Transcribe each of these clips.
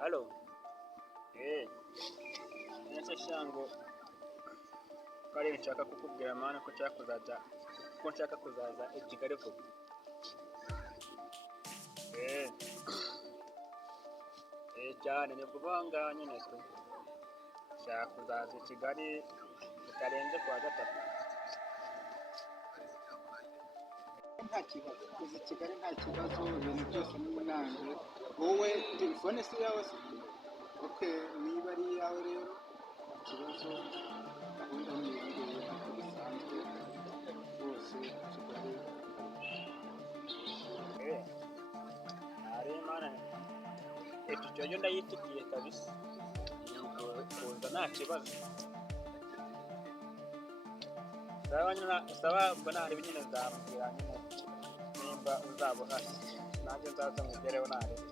Halo. Nese shango kari nshaka kukubwira mana ko nshaka kuzaza i Kigali vuba. Cyane ni vuba ngaha nyine twe. Nshaka kuzaza i Kigali bitarenze kuwa gatatu. Nta kibazo kuza i Kigali nta kibazo, ibintu byose ni munange. Wowe telefone si yawe se? Niba ari iyawe rero ikibazo gahunda ni iyingiyi ntabwo bisanzwe rwose Kigali. Ari mana icyo cyo ndayitikiye kabisa. Kuza nta kibazo. Saba mbona hari nyine nzamubwira nyine nimba uzaba uhari nanjye nzaza mugereho narebe.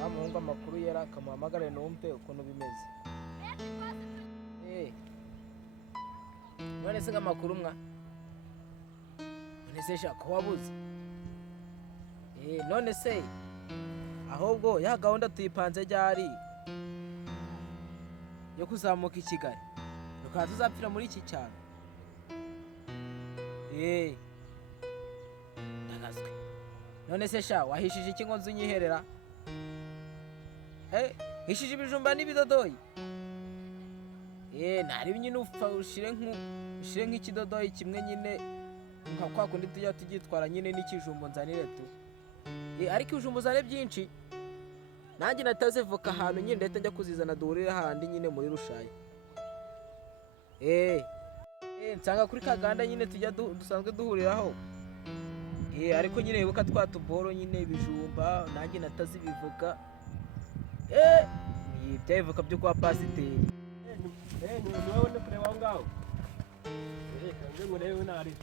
Wa muhungu amakuru yera kamuhamagare numve ukuntu bimeze. None se nk'amakuru mwa? None se shaka wabuze? None se ahubwo ya gahunda tuyipanze ryari yo kuzamuka i Kigali rukaba tuzapfira muri iki cyaro. Ndagazwe. None se sha wahishije iki ngo nzunyiherera? Hishije ibijumba n'ibidodoyi. Nari nyine upfa ushire nk'ikidodoyi kimwe nyine nka kwa kundi tujya tugitwara nyine n'ikijumbo nzanire tu. Ariko ibijumbo zane byinshi. Nanjye nataze voka ahantu nyine ndahita njya kuzizana duhurire handi nyine muri Rushayi. Nsanga kuri Kaganda nyine tujya dusanzwe duhuriraho. Ariko nyine wibuka twatuboro nyine ibijumba nanjye nataze ibivuga. Byayivuka byo kwa pasiteri. Ni wowe no kureba aho ngaho. Kanze murebe nari.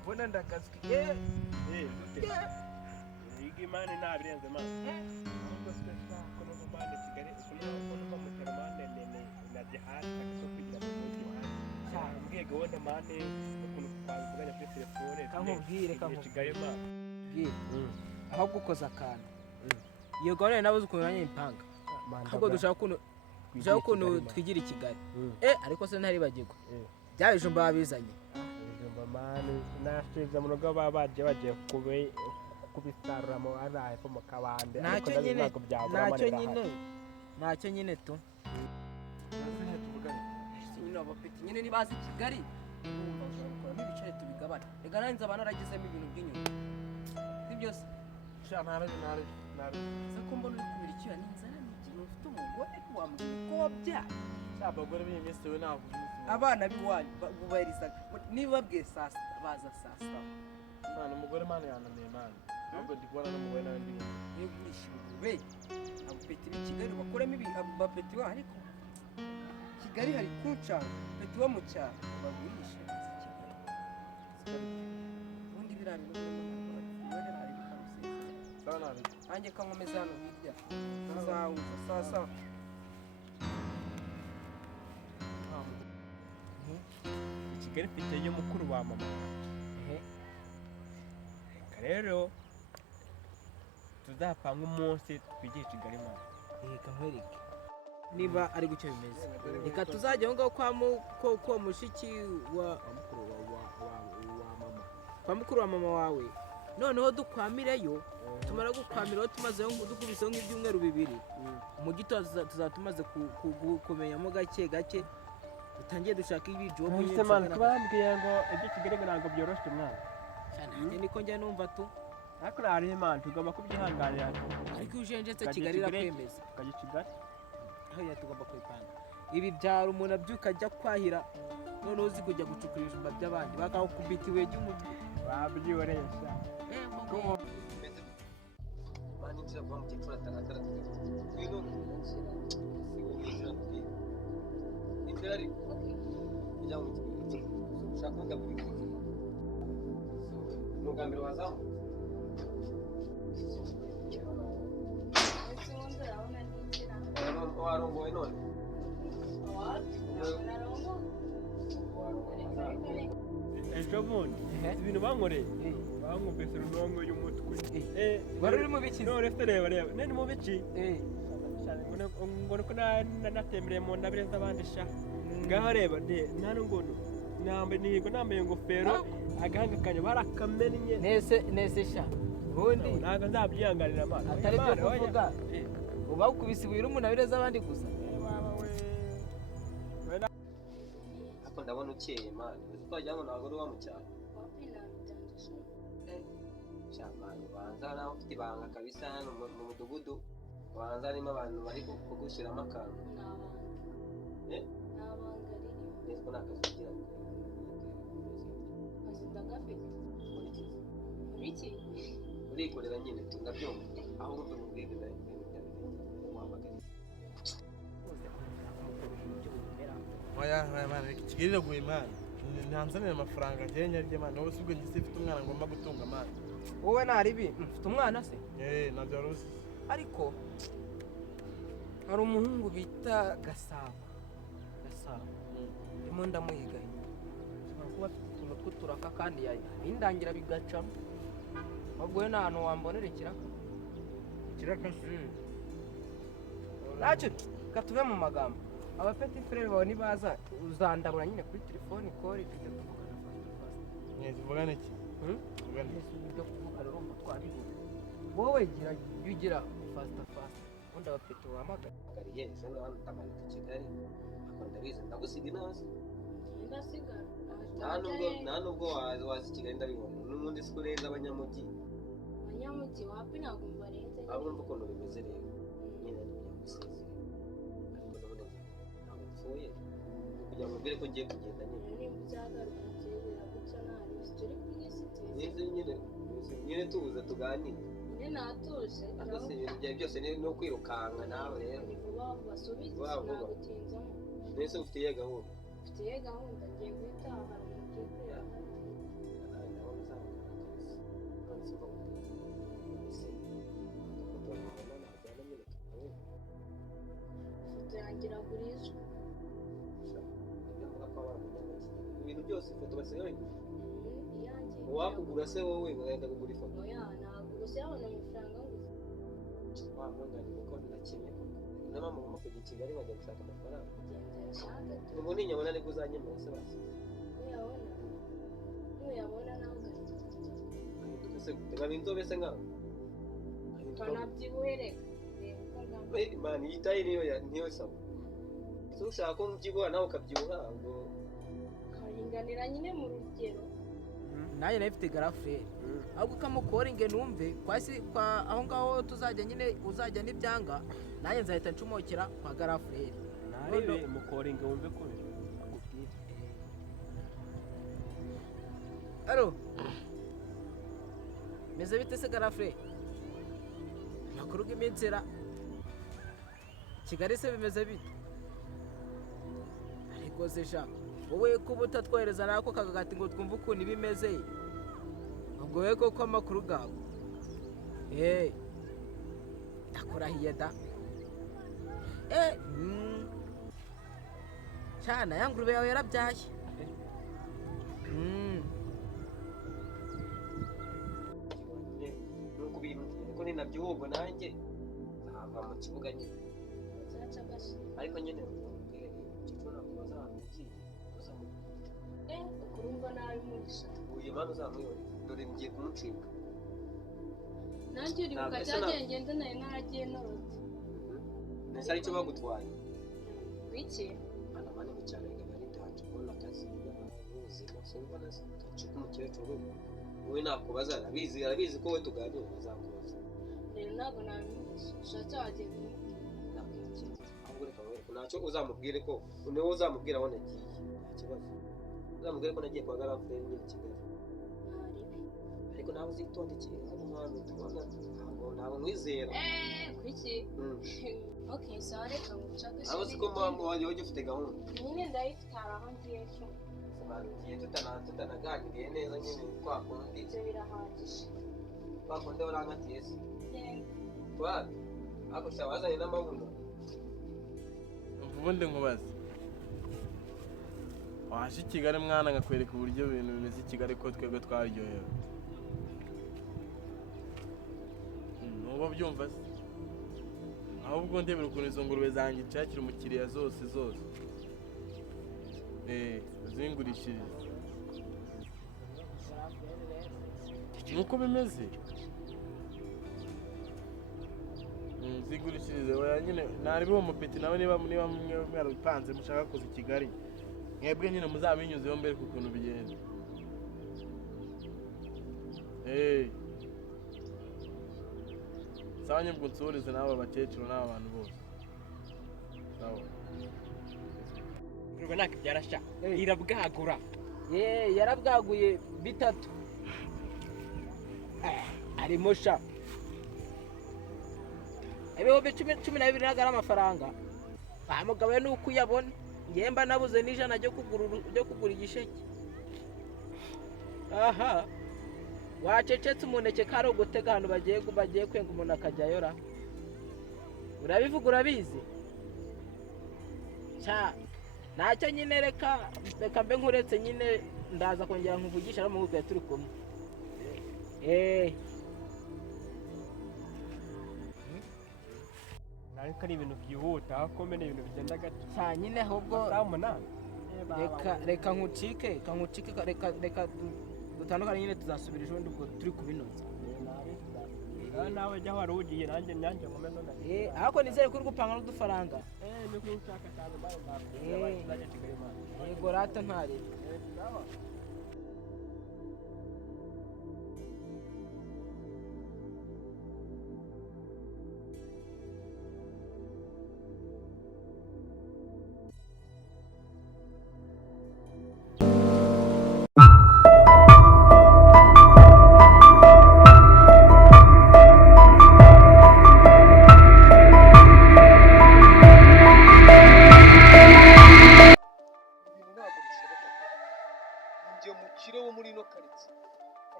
Kubona ndakazwi. Dute. Igimane nabirenze mana. Ahubwo twese kono mubane Kigali kono mutermane nene na jihad kugira ngo mbwiye gahunda mane ukuntu twavuganya kuri telefone. Kamubwire Kigali ma. Ahubwo ukoza akantu. Iyo gahunda nabuze ukuntu nanye impanga. Ahubwo dushaka ukuntu twigira i Kigali. Ariko se ntari bagirwa. Bya bijumba babizanye. Mani nashyize mu rugo babaje bagiye kubisarura mu araye ko mu kabande ariko nacyo nyine tu nyine tuvugane nyine abapeti nyine nibazi Kigali urumva ibicaye tubigabana rega nanze abana aragizemo ibintu by'inyuma si byose sha ntare se ko mbona uri kubira icyuya n'inzara n'ikintu ufite umugore wambwiye ko wabyaye abagore b'iminsi we ntabwo abana biwanyu bubahiriza niba babwiye saa sita baza saa sita. Mwana umugore mana yananiye mana ntabwo ndi kubona n'umugore nawe ndi ntibwishimiwe abapeti b'i Kigali bakuramo abapeti wa ariko Kigali hari kuncana peti wo mu cyaro bagurisha Kigali ubundi biriya bintu birimo hari bikaruseza nanjye kankomeza hano hirya azawuza saa sawa. Kigali mfite yo mukuru wa mama. Rero tuzapanga umunsi twigiye Kigali mama. Nkwereke niba ari gucyo bimeze reka tuzajya aho ngaho kwa mushiki wa mukuru wa mama wawe noneho dukwamireyo tumara gukwamiraho tumazeho dukubiseho nk'ibyumweru bibiri mu gito tuzatumaze kumenyamo gake utangiye dushaka ibijobo Ese man kubambwiye ngo ibyo Kigali ntabwo byoroshye mwana. nanjye niko njya numva tu Ariko nari man tugomba kubyihanganira. ariko iyo ujenjetse Kigali irakwemeza Tukajya Kigali. aho ya tugomba kwipanga ibi byaro umuntu abyuka ajya kwahira noneho uzi kujya gucukura ibijumba by'abandi bakawukubita ibuye ry'umutwe Babyiyoresha. Mani nzira kuba mukecuru ataratara ngwino inzira ari ijya mu kigo ushaka kuvuga buri gihe ubwa mbere wazamu warongowe none Ejo bundi ibintu bankoreye bankubise runongo y'umutwe. wari uri mu biki None se reba nene mu biki? Ngo ko natemereye mu ndabire z'abandi sha. Ngaho reba nta ngono. Nambaye ingofero agahanga kanje barakamennye. nese sha ubundi Ntabwo nzabyihanganira amana. atari byo kuvuga uba ukubise ibuye n'umunabire z'abandi gusa ariko ndabona ukeye mani uzi ko wagira ngo ntabwo uri wa mu cyaro shamani ubanza nawe ufite ibanga kabisa hano mu mudugudu ubanza harimo abantu bari kugushyiramo akantu neza ko nta kazi ugira urikorera nyine tunabyumva aho wumva mu bwenge nawe wahamagara oya man Kigali iraguye man ntanzanira amafaranga njyewe nyarye man wowe si ubwo njye sifite umwana ngomba gutunga man wowe ntaribi mfite umwana se ntabyo wari uzi ariko hari umuhungu bita Gasabo ndimo ndamuhigaye ashobora kuba afite utuntu tw'uturaka kandi yayindangira bigacamo ahubwo we nta hantu wambonera ikiraka ntacyo katuve mu magambo abapeti frere bawe nibaza uzandabura nyine kuri telefoni kore tujya tuvugana tuvugane iki tuvugane ibyo kuvugana urumva twabibona wowe gira ugira fasita ubundi abapeti wahamagara yeze n'abandi ndamanuka i Kigali ariko ndabizi ndagusiga inazi nta nubwo waza i Kigali ndabibona n'ubundi si kurenza abanyamujyi wapi ntabwo mbarenze aho urumva ukuntu bimeze rero nyine ntibyagusezeye ariko ndabona ntabwo mpfuye kugira ngo mbere ko ngiye kugenda nyine nimba uzagaruka nzerera gutya nabi turi kumwe si nzi nyine tuza tuganire nyine natuje ariko si ibintu byawe byose no kwirukanka nawe rero ni vuba basubize Vuba vuba. sinagutinzamo mbese ufite iyihe gahunda mfitiye gahunda ngiye guhitaha hari umuntu ugiye kureba ifoto yanjye iragurishwa ibintu byose ifoto basigaye iyanjye uwakugura se wowe wenda kugura ifoto oya ntabwo gusa yabona amafaranga nguze wamunganye kuko ndakennye n'amama ngomba kujya i Kigali bajya gushaka amafaranga genda yashake ubu ninyabona nibwo uzanyemera se basi nuyabona nawe ugahita ahinduka se gute nkaba inzobe se nkawe ukanabyibuhe reka reba uko angana imana iyi tayi niyo sawa se ushaka ko mbyibuha nawe ukabyibuha ngo ukaringanira nyine mu rugero nanjye nayo ifite garafureri ahubwo ukamukoringe numve kwa aho ngaho tuzajya nyine uzajya n'ibyanga nanjye nzahita ncumokera kwa garafureri Naribe mukoringa wumve ko akubwira. alo meze bite se garafureri amakuru y'iminsi Kigali se bimeze bite ariko se sha wowe kuba utatwohereza nako kagagati ngo twumve ukuntu ibimeze ubwo we koko amakuru gawe ndakurahiye da cyana ya ngurube yawe yarabyaye nuko bimbwiye ko ninabyuhubwo nanjye nzava mu kibuga nyine uzaca agashyi ariko nyine mbwira igicuna kubaza ahantu ugiye ukurumva nabi murisha uyu mwana uzamuyore dore ngiye kumucika nanjye uribuka Ntabwo ese cyagiye ngenda nayo naragiye norotse mbese aricyo bagutwaye biki hano mani mu cyaro reka bari simbona se kacuka umukecuru wowe nakubaza arabizi ko we tuganira azakubaza rero ntabwo nabimuzi ushatse wagiye kumubwira ahubwo reka wereke ntacyo uzamubwire ko niwe uzamubwira aho nagiye nta kibazo uzamubwire ko nagiye kwa garafurere nyine Kigali ariko nawe uzitondekeye hano hantu tubona ntabwo mwizera kuki okay sawa reka ngushake abo siko mpamvu wanjye wajya ufite gahunda nyine ndayifite hari aho ngiye cyo tugiye tutanaganiriye neza nyine kwa kundi ibyo birahagije kwa kundi warangatiye se twari ako sha wazanye n'amabuno ubundi nkubaze waje i Kigali mwana ngakwereka uburyo ibintu bimeze i Kigali ko twebwe twaryohewe nuba byumva se ahubwo ndebera ukuntu izo ngurube zanjye nshakira umukiriya zose uzingurishirize nuko bimeze zigurishirize oya nyine naribi uwo mupeti nawe niba mwarabipanze mushaka kuza i Kigali mwebwe nyine muzabinyuzeho mbere ku kuntu bigenda sawa nyubwo nsurize n'aba bakecuru n'aba bantu bose sawa urwo naka byarasha irabwagura yarabwaguye bitatu arimo sha ibihumbi 12 ntago ari amafaranga mugabo we nuko uyabona ngiye mba nabuze n'ijana ryo kugura igisheke aha wacecetse umuneke kari ugutega ahantu bagiye kwenga umuntu akajyayo ra urabivuga urabizi ntacyo nyine reka mbe nkuretse nyine ndaza kongera nkuvugisha no mu gihe turi kumwe ariko ari ibintu byihuta akome ni ibintu bigenda gato nyine ahubwo reka nkucike reka dutandukanye nyine tuzasubira ejo bundi ubwo turi kubinoza nawe jya wari ugiye nanjye nkomeze ariko nizere ko uri gupanga n'udufaranga ni ko ushaka cyane mbaye ndakuzajya Kigali mwana yego rata ntare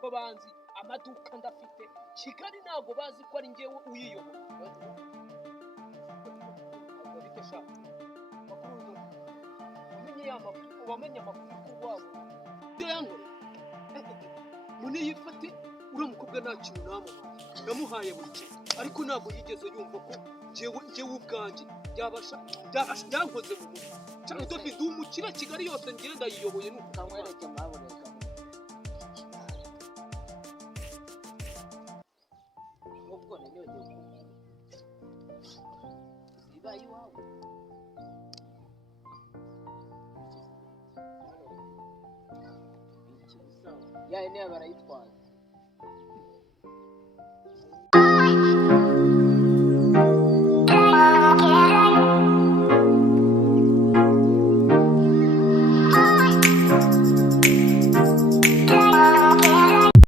ko banzi amaduka ndafite Kigali ntago bazi ko ari njyewe uyiyobora ababitesha makuru wamenye amakuru wabo yango muni yifate uriya mukobwa nta kintu namuhaye buri kintu ariko ntabwo yigeze yumva ko njyewe ubwanjye yankoze mu mutwe cyane dufite umukira Kigali yose ngiye ndayiyoboye nuko kamwereke maboneka ya ene barayitwaye